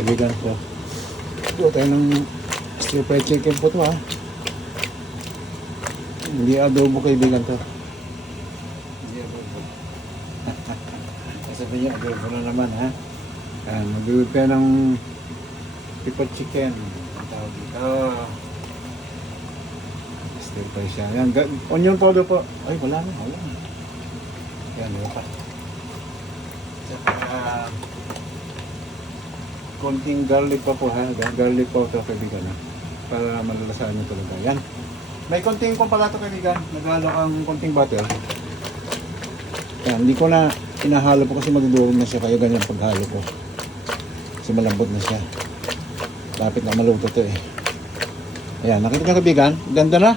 kaibigan ko. Ito tayo ng stir fried chicken po to ha. Hindi adobo kaibigan to. Hindi adobo. Sabi niya adobo na naman ha. Mag-iwig tayo ng pepper chicken. Ang tawag dito. Stir fry siya. Yan. Onion powder po. Ay wala na. Wala na. Yan. Wala pa. Saka konting garlic pa po ha. Garlic powder kaibigan ha. Para malalasaan nyo talaga. Yan. May konting kumpalato kaibigan. Naghalo kang konting butter. Yan. Hindi ko na inahalo po kasi magdudurog na siya. Kaya ganyan paghalo ko. Kasi malambot na siya. Lapit na maluto to eh. Ayan. Nakita nyo kaibigan. Ganda na.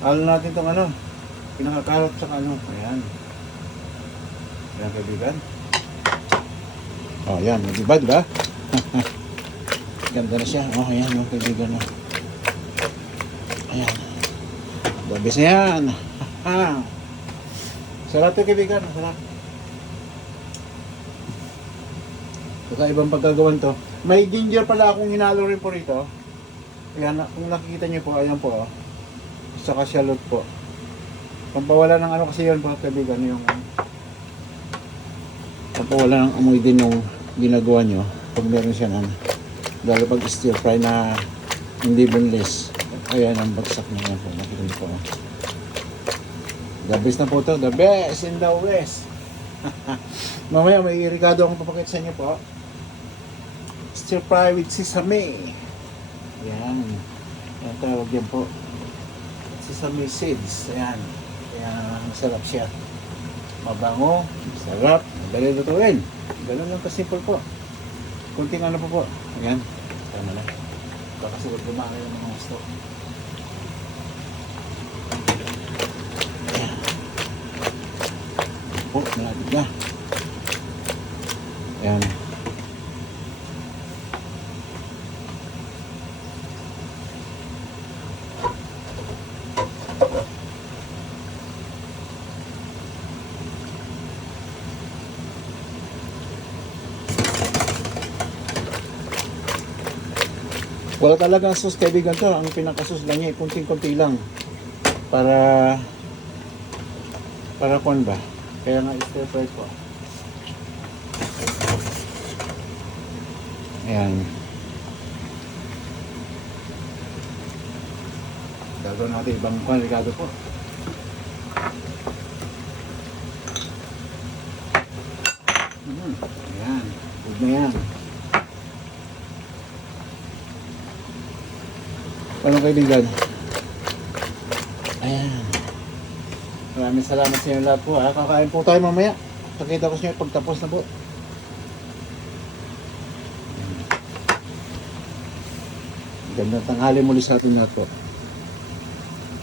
Halo natin itong ano. Pinakakarot sa ano. Ayan. Ayan kaibigan. Oh, ayan. Diba? Diba? Ganda na siya. Oh, ayan. Oh, kaibigan na. Ayan. Babis na yan. Sarap ito kaibigan. Sarap. Kakaibang pagkagawan to. May ginger pala akong hinalo rin po rito. Ayan. Kung nakikita nyo po. Ayan po. Oh. Saka shallot po. Pampawala ng ano kasi yun po kaibigan. Yung pampawala ng amoy din yung ginagawa nyo. Pag meron siya ng lalo pag stir fry na hindi boneless. Ayan ang bagsak niya po. Nakita niyo po. The best na po to. The best in the west. Mamaya may irigado akong papakit sa inyo po. Stir fry with sesame. Ayan. Ayan tawag yan po. Sesame seeds. Ayan. Ayan. Masarap siya. Mabango. Sarap. Madali lutuin. Ganun lang kasimple po. Kunting ano po. Ayan. Tama na. Kakasulat gumana yung mga gusto. Ayan. Po. Malapit na. Ayan. Wala talagang sauce kaibigan to. Ang pinakasus lang niya, kunting-kunti lang. Para kuan ba? Kaya nga stir fry ko. Ayan. Gagawin natin ibang kuan, Ricardo po. Ayan. Good na yan. Ano kaibigan? Ayan. Maraming salamat sa inyo lahat po ha. Kakain po tayo mamaya. Pakita ko sa inyo pagtapos na po. Gandang tanghali muli sa ating lahat po.